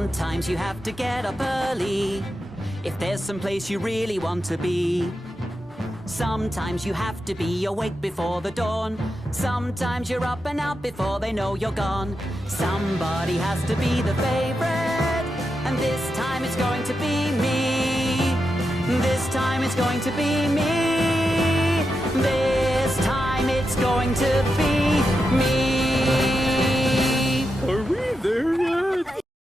Sometimes you have to get up early if there's some place you really want to be. Sometimes you have to be awake before the dawn. Sometimes you're up and out before they know you're gone. Somebody has to be the favorite, and this time it's going to be me. This time it's going to be me. This time it's going to be